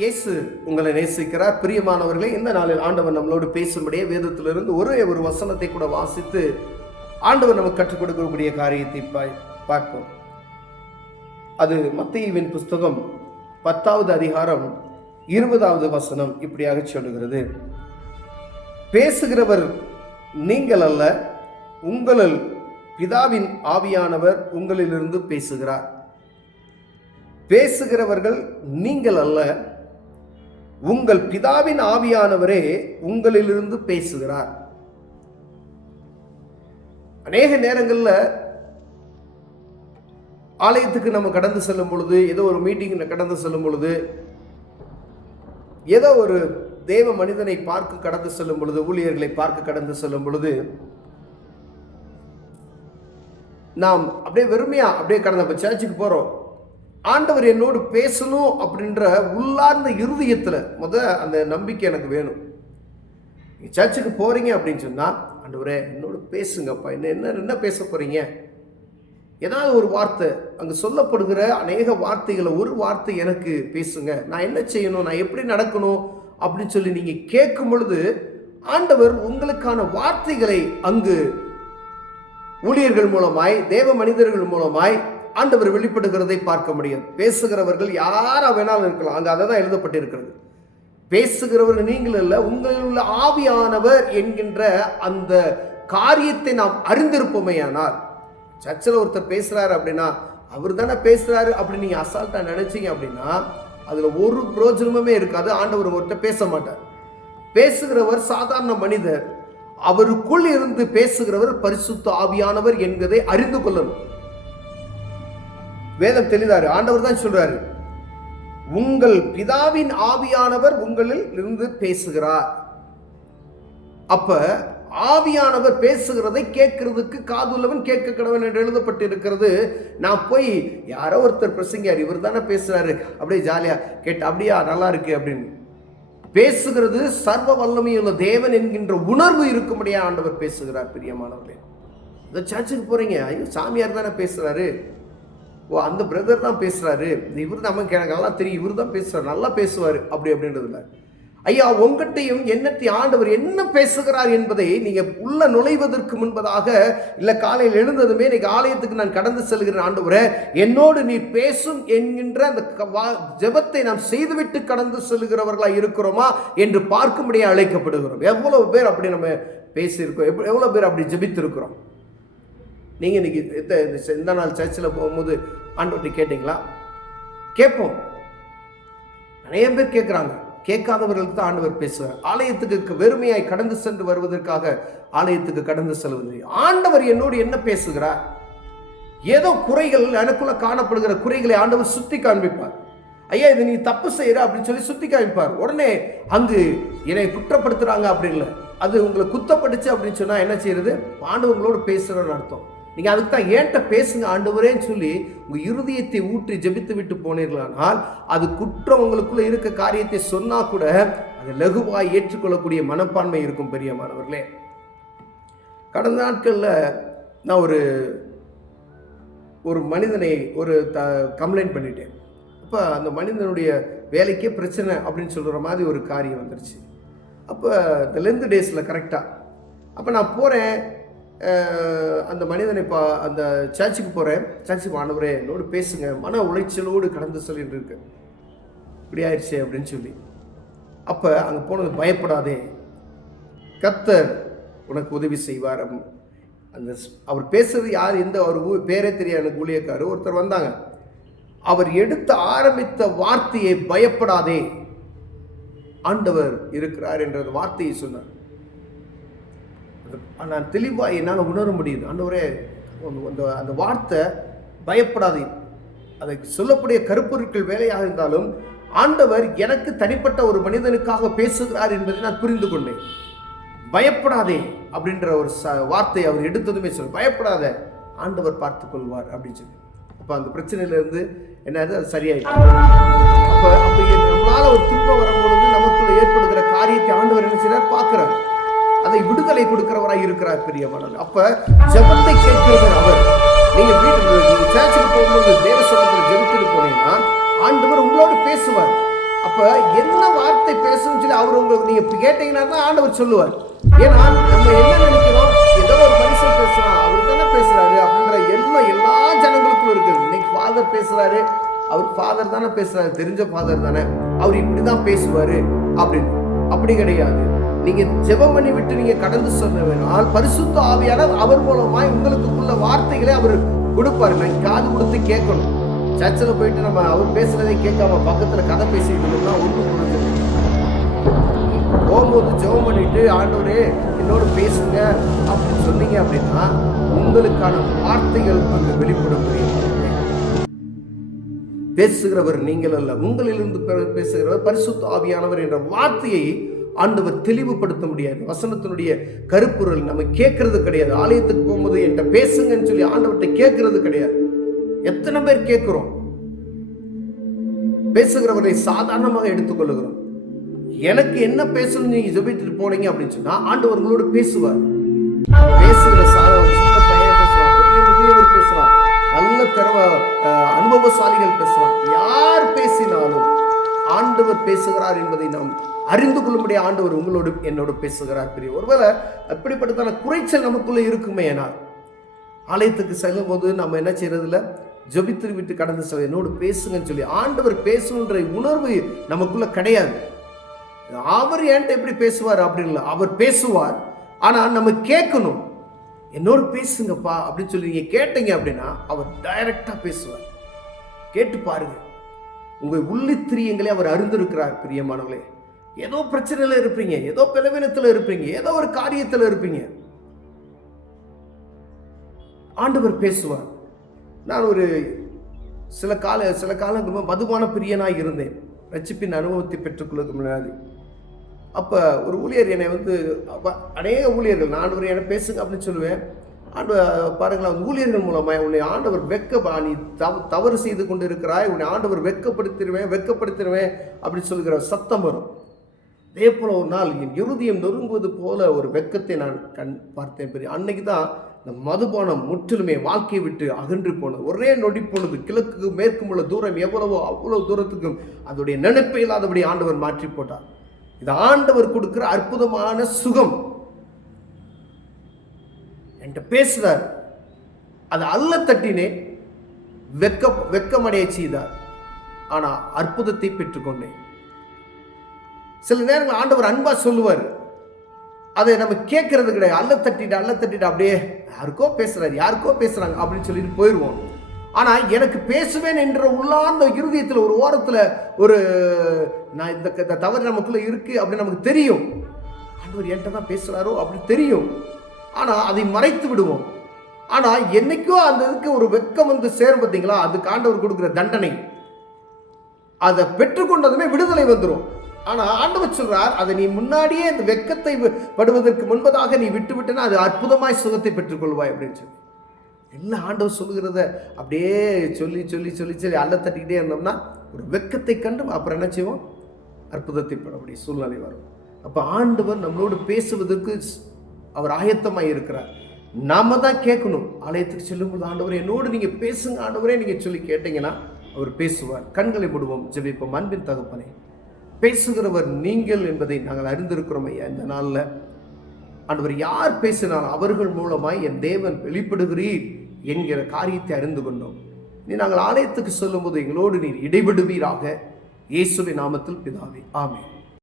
இயேசு உங்களை நேசிக்கிறார். பிரியமானவர்களே, இந்த நாளில் ஆண்டவர் நம்மளோடு பேசும்படியே வேதத்திலிருந்து ஒரே ஒரு வசனத்தை கூட வாசித்து ஆண்டவர் நமக்கு கற்றுக் கொடுக்கக்கூடிய காரியத்தை பார்ப்போம். அது மத்தேயுவின் புஸ்தகம் 10வது அதிகாரம் 20வது வசனம் இப்படியாக சொல்லுகிறது: பேசுகிறவர் நீங்கள் அல்ல, உங்களில் பிதாவின் ஆவியானவர் உங்களிலிருந்து பேசுகிறார். பேசுகிறவர்கள் நீங்கள் அல்ல, உங்கள் பிதாவின் ஆவியானவரே உங்களிலிருந்து பேசுகிறார். அநேக நேரங்களில் ஆலயத்துக்கு நம்ம கடந்து செல்லும் பொழுது, ஏதோ ஒரு மீட்டிங்கில் கடந்து செல்லும் பொழுது, ஏதோ ஒரு தேவ மனிதனை பார்க்க கடந்து செல்லும் பொழுது, ஊழியர்களை பார்க்க கடந்து செல்லும் பொழுது, நாம் அப்படியே வெறுமையா அப்படியே கடந்த சர்ச்சுக்கு போறோம், ஆண்டவர் என்னோடு பேசணும் அப்படின்ற உள்ளார்ந்த இருதயத்தில் அந்த நம்பிக்கை எனக்கு வேணும். நீங்க சர்ச்சுக்கு போறீங்க அப்படின்னு சொன்னா, ஆண்டவரே என்னோடு பேசுங்கப்பா, என்ன பேச போறீங்க, ஏதாவது ஒரு வார்த்தை, அங்கு சொல்லப்படுகிற அநேக வார்த்தைகளை ஒரு வார்த்தை எனக்கு பேசுங்க, நான் என்ன செய்யணும், நான் எப்படி நடக்கணும் அப்படின்னு சொல்லி நீங்க கேட்கும் பொழுது, ஆண்டவர் உங்களுக்கான வார்த்தைகளை அங்கு ஊழியர்கள் மூலமாய், தேவ மனிதர்கள் மூலமாய் ஆண்டவர் வெளிப்படுகிறதை பார்க்க முடியும். பேசுகிறவர்கள் யாரா வேணாலும் இருக்கலாம், அங்க அதை தான் எழுதப்பட்டிருக்கிறது. பேசுகிறவர்கள் நீங்கள் அல்ல, உங்களில் உள்ள ஆவியானவர் என்கின்ற அந்த காரியத்தை நாம் அறிந்திருப்போமேயானால், சர்ச்சில் ஒருத்தர் பேசுறாரு அப்படின்னா அவர் தானே பேசுறாரு அப்படின்னு நீங்க அசால்ட்டா நினைச்சீங்க அப்படின்னா அதுல ஒரு பிரயோஜனமே இருக்காது. ஆண்டவர் ஒருத்தர் பேச மாட்டார். பேசுகிறவர் சாதாரண மனிதர், அவருக்குள் இருந்து பேசுகிறவர் பரிசுத்த ஆவியானவர் என்பதை அறிந்து கொள்ளணும். வேதம் தெளிதாரு, ஆண்டவர் தான் சொல்றாரு, உங்கள் பிதாவின் ஆவியானவர் உங்களில் இருந்து பேசுகிறார். அப்ப ஆவியானவர் பேசுகிறதை கேட்கிறதுக்கு காதுள்ளவன் கேட்க கடவன் என்று எழுதப்பட்டிருக்கிறது. நான் போய் யாரோ ஒருத்தர் பிரசங்கியார், இவர் தானே பேசுறாரு, அப்படியே ஜாலியா கேட்டு அப்படியா நல்லா இருக்கு அப்படின்னு பேசுகிறது சர்வ வல்லமையுள்ள தேவன் என்கின்ற உணர்வு இருக்கும்படியா ஆண்டவர் பேசுகிறார். பிரியமானவர்களே, இந்த சர்ச்சுக்கு போறீங்க, ஐயோ சாமியார் தானே பேசுறாரு, ஓ அந்த பிரதர் தான் பேசுறாரு, இவர் தான் நமக்கு எனக்கு நல்லா தெரியும், இவர் தான் பேசுறாரு, நல்லா பேசுவார் அப்படின்றதுல, ஐயா உங்ககிட்டையும் என்னத்தை ஆண்டவர் என்ன பேசுகிறார் என்பதை நீங்க உள்ள நுழைவதற்கு முன்பதாக, இல்ல காலையில் எழுந்ததுமே இன்னைக்கு ஆலயத்துக்கு நான் கடந்து செல்கிறேன், ஆண்டவரே என்னோடு நீ பேசும் என்கின்ற அந்த ஜெபத்தை நாம் செய்துவிட்டு கடந்து செல்கிறவர்களா இருக்கிறோமா என்று பார்க்கும்படியாக அழைக்கப்படுகிறோம். எவ்வளவு பேர் அப்படி நம்ம பேசியிருக்கோம், எவ்வளவு பேர் அப்படி ஜெபித்திருக்கிறோம். நீங்க இன்னைக்கு இந்த நாள் சர்ச்சில் போகும்போது ஆண்டவர்கிட்ட கேட்டீங்களா? கேட்போம், நிறைய பேர் கேட்குறாங்க. கேட்காதவர்களுக்கு தான் ஆண்டவர் பேசுவார். ஆலயத்துக்கு வெறுமையாய் கடந்து சென்று வருவதற்காக ஆலயத்துக்கு கடந்து செல்வது, ஆண்டவர் என்னோடு என்ன பேசுகிறார், ஏதோ குறைகள் எனக்குள்ள காணப்படுகிற குறைகளை ஆண்டவர் சுத்தி காண்பிப்பார். ஐயா இது நீ தப்பு செய்யற அப்படின்னு சொல்லி சுத்தி காண்பிப்பார். உடனே அங்கு என்னை குற்றப்படுத்துறாங்க அப்படி இல்லை, அது உங்களை குத்தப்பட்டுச்சு அப்படின்னு சொன்னா என்ன செய்யறது, ஆண்டவர்களோடு பேசுறன்னு அர்த்தம். நீங்க அதுக்கு தான் ஏன்ட்ட பேசுங்க ஆண்டவரேன்னு சொல்லி உங்க இருதயத்தை ஊற்றி ஜெபித்து விட்டு போனீர்களானால், அது குற்றம் உங்களுக்குள்ள இருக்க காரியத்தை சொன்னா கூட அதை லகுவாய் ஏற்றுக்கொள்ளக்கூடிய மனப்பான்மை இருக்கும். பெரியமானவர்களே, கடந்த நாட்கள்ல நான் ஒரு மனிதனை கம்ப்ளைண்ட் பண்ணிட்டேன். அப்போ அந்த மனிதனுடைய வேலைக்கே பிரச்சனை அப்படின்னு சொல்கிற மாதிரி ஒரு காரியம் வந்துருச்சு. அப்போ இந்த லென்த் டேஸில் கரெக்டாக அப்போ நான் போகிறேன், அந்த மனிதனை அந்த சர்ச்சுக்கு போகிறேன். சர்ச்சுக்கு ஆண்டவரே என்னோடு பேசுங்க, மன உளைச்சலோடு கடந்து சொல்லிட்டு இருக்கு, இப்படி ஆயிடுச்சு அப்படின்னு சொல்லி. அப்போ அங்கே போனது, பயப்படாதே கர்த்தர் உனக்கு உதவி செய்வார். அந்த அவர் பேசுறது யார், எந்த அவர் பேரே தெரியாது, எனக்கு ஊழியக்காரர் ஒருத்தர் வந்தாங்க. அவர் எடுத்து ஆரம்பித்த வார்த்தையை பயப்படாதே ஆண்டவர் இருக்கிறார் என்ற வார்த்தையை சொன்னார். நான் தெளிவாக என்னால் உணர முடியுது. ஆண்டவரே அந்த வார்த்தை பயப்படாதே, அதை சொல்லக்கூடிய கருப்பொருட்கள் வேலையாக இருந்தாலும் ஆண்டவர் எனக்கு தனிப்பட்ட ஒரு மனிதனுக்காக பேசுகிறார் என்பதை நான் புரிந்து கொண்டேன். பயப்படாதே அப்படின்ற ஒரு வார்த்தை அவர் எடுத்ததுமே சொல்ல, பயப்படாத ஆண்டவர் பார்த்துக் கொள்வார் அப்படின்னு சொல்லி. அப்போ அந்த பிரச்சனையிலேருந்து என்னது அது சரியாயிடும். அப்போ நம்மளால ஒரு துன்பம் வரும்பொழுது நமக்குள்ள ஏற்படுகிற காரியத்தை ஆண்டவர் என்ன செய்யறார் பார்க்கிறார், அதை விடுதலை கொடுக்கிறவராய் இருக்கிறார். பிரியமானவர், அப்ப ஜெபத்தை கேட்கிறவர் அவர். நீங்க சர்ச்சுக்கு போகும்போது தேவ சமூகத்தில் ஜெபித்துட்டு போனீங்கன்னா ஆண்டவர் உங்களோடு பேசுவார். அப்ப அப்ப என்ன வார்த்தை பேசணும்னு சொல்லி அவர் உங்களுக்கு நீங்க கேட்டீங்கன்னா தான் ஆண்டவர் சொல்லுவார். ஏன்னா நம்ம என்ன நினைக்கிறோம், ஏதோ ஒரு மனுஷன் பேசுறான், அவர் தானே பேசுறாரு அப்படின்ற எண்ணம் எல்லா ஜனங்களுக்கும் இருக்குது. இன்னைக்கு ஃபாதர் பேசுறாரு, அவர் ஃபாதர் தானே பேசுறாரு, தெரிஞ்ச ஃபாதர் தானே, அவர் இப்படிதான் பேசுவாரு அப்படின்னு. அப்படி கிடையாது. நீங்க ஜெபம் பண்ணி விட்டு நீங்க கடந்து சொன்னால் பரிசுத்த ஆவியானவர் அவர் மூலமாய் உங்களுக்குள்ள வார்த்தைகளை அவர் கொடுப்பாரு. நான் காது கொடுத்து கேட்கணும். சர்ச்சில் போயிட்டு நம்ம அவர் பேசுறதை கேட்காம பக்கத்துல கதை பேசிட்டு இருந்தோம்னா ஒன்றும் போகும்போது ஜெபம் பண்ணிட்டு ஆண்டவரே என்னோட பேசுங்க அப்படின்னு சொன்னீங்க அப்படின்னா உங்களுக்கான வார்த்தைகள் அங்கு வெளிப்பட முடியும். பேசுகிறவர் நீங்கள் அல்ல, உங்களிலிருந்து பேசுகிறவர் பரிசுத்த ஆவியானவர் என்ற வார்த்தையை ஆண்டவர் தெளிவுபடுத்த முடியாது. வசனத்தினுடைய கருப்பொருள் நம்ம கேட்கறது கிடையாது. ஆலயத்துக்கு போகும்போது என்கிட்ட பேசுங்கன்னு சொல்லி ஆண்டவர்கிட்ட கேட்கறது கிடையாது. எத்தனை பேர் கேட்கிறோம்? பேசுகிறவரை சாதாரணமாக எடுத்துக்கொள்ளுகிறோம். எனக்கு என்ன பேசணும் நீங்க ஜெபித்துட்டு போனீங்க அப்படின்னு சொன்னா ஆண்டவர் உங்களோட பேசுவார். பேசுகிற சின்ன பையன் பேசுவான், முதியவர் பேசுவான், நல்ல திறமை அனுபவசாலிகள் பேசுவான். யார் பேசினாலும் ஆண்டவர் பேசுகிறார் என்பதை நாம் அறிந்து கொள்ளும்படி ஆண்டவர் உங்களோடு என்னோடு பேசுகிறார். பெரிய ஒருவேளை அப்படிப்பட்டதான குறைச்சல் நமக்குள்ள இருக்குமே. ஏனால் ஆலயத்துக்கு செல்லும் போது நம்ம என்ன செய்யறதில்ல, ஜெபித்து விட்டு கடந்து செல்ல என்னோடு பேசுங்கன்னு சொல்லி ஆண்டவர் பேசணுன்ற உணர்வு நமக்குள்ள கிடையாது. அவர் என்கிட்ட எப்படி பேசுவார் அப்படின்னு இல்லை, அவர் பேசுவார். ஆனா நம்ம கேட்கணும், என்னோடு பேசுங்கப்பா அப்படின்னு சொல்லி நீங்க கேட்டீங்க அப்படின்னா அவர் டைரக்டா பேசுவார். கேட்டு பாருங்க, உங்க உள்ளித்திரியங்களே அவர் அறிந்திருக்கிறார். பிரியமானவர்களே, ஏதோ பிரச்சனையில இருப்பீங்க, ஏதோ பலவீனத்துல இருப்பீங்க, ஏதோ ஒரு காரியத்துல இருப்பீங்க, ஆண்டவர் பேசுவார். நான் ஒரு சில காலங்களுக்கு மதுபான பிரியனாக இருந்தேன், ரட்சிப்பின் அனுபவத்தை பெற்றுக்கொள்ளுக்கு முன்னாடி. அப்போ ஒரு ஊழியர் என்னை அநேக ஊழியர்கள் நான் ஒரு என்னை பேசுங்க அப்படின்னு சொல்லுவேன். பாருங்களா, ஊழியர்கள் மூலமாக உன்னை ஆண்டவர் நீ தவறு செய்து கொண்டு இருக்கிறாய், உன்னை ஆண்டவர் வெட்கப்படுத்திடுவேன் அப்படின்னு சொல்லுகிற சத்தம் வரும். அதே போல ஒரு நாள் என் இருதயம் நொறுங்குவது போல ஒரு வெட்கத்தை நான் பார்த்தேன். பெரிய அன்னைக்கு தான் இந்த மதுபானம் முற்றிலுமே வாழ்க்கையை விட்டு அகன்று போனது. ஒரே நொடி போனது. கிழக்கு மேற்கும் உள்ள தூரம் எவ்வளவோ அவ்வளவு தூரத்துக்கும் அதோடைய நினைப்பை இல்லாதபடி ஆண்டவர் மாற்றி போட்டார். இது ஆண்டவர் கொடுக்கிற அற்புதமான சுகம். என்கிட்ட பேசுறார், அது அல்ல தட்டினே வெக்கமடைய செய்தார். ஆனா அற்புதத்தை பெற்றுக்கொண்டேன். சில நேரங்கள் ஆண்டவர் அன்பா சொல்லுவார், அதை நம்ம கேட்கறது கிடையாது. அல்ல தட்டிட்டு அப்படியே யாருக்கோ பேசுறாங்க அப்படின்னு சொல்லிட்டு போயிடுவோம். ஆனா எனக்கு பேசுவேன் என்ற உள்ளார்ந்த இருதயத்தில் ஒரு ஓரத்துல ஒரு நான் இந்த தவறு நமக்குள்ள இருக்கு அப்படின்னு நமக்கு தெரியும். ஆண்டவர் என்கிட்ட தான் பேசுறாரோ அப்படின்னு தெரியும். ஆனா அதை மறைத்து விடுவோம். ஆனா என்னைக்கோ அந்த இதுக்கு ஒரு வெட்கம் வந்து சேரும் பார்த்தீங்களா, அதுக்கு ஆண்டவர் கொடுக்கிற தண்டனை. அதை பெற்றுக்கொண்டதுமே விடுதலை வந்துடும். ஆனா ஆண்டவர் சொல்றார், அதை நீ முன்னாடியே இந்த வெட்கத்தை படுவதற்கு முன்பதாக நீ விட்டுவிட்டனா அது அற்புதமாய் சுகத்தை பெற்றுக்கொள்வாய் அப்படின்னு சொல்லி எல்லாம் ஆண்டவர் சொல்லுகிறத அப்படியே சொல்லி சொல்லி சொல்லி சொல்லி அல்ல தட்டிக்கிட்டே இருந்தோம்னா ஒரு வெட்கத்தை கண்டும் அப்புறம் என்ன செய்வோம், அற்புதத்தை படக்கூடிய சூழ்நிலை வரும். அப்போ ஆண்டவர் நம்மளோடு பேசுவதற்கு அவர் ஆயத்தமாக இருக்கிறார். நாம தான் கேட்கணும். ஆலயத்துக்கு செல்லும்போது ஆண்டவரே என்னோடு நீங்க பேசுங்க ஆண்டவரே நீங்க சொல்லி கேட்டீங்கன்னா அவர் பேசுவார். கண்களை மூடுவோம், ஜெபிப்போம். அன்பின் தகப்பனே, பேசுகிறவர் நீங்கள் என்பதை நாங்கள் அறிந்திருக்கிறோம் ஐயா. இந்த நாளில் ஆண்டவர் யார் பேசினால் அவர்கள் மூலமாய் என் தேவன் வெளிப்படுகிறீர் என்கிற காரியத்தை அறிந்து கொண்டோம். நீ நாங்கள் ஆலயத்துக்கு சொல்லும் போது எங்களோடு நீர் இடைபடுவீராக. இயேசுவின் நாமத்தில் பிதாவே, ஆமென்.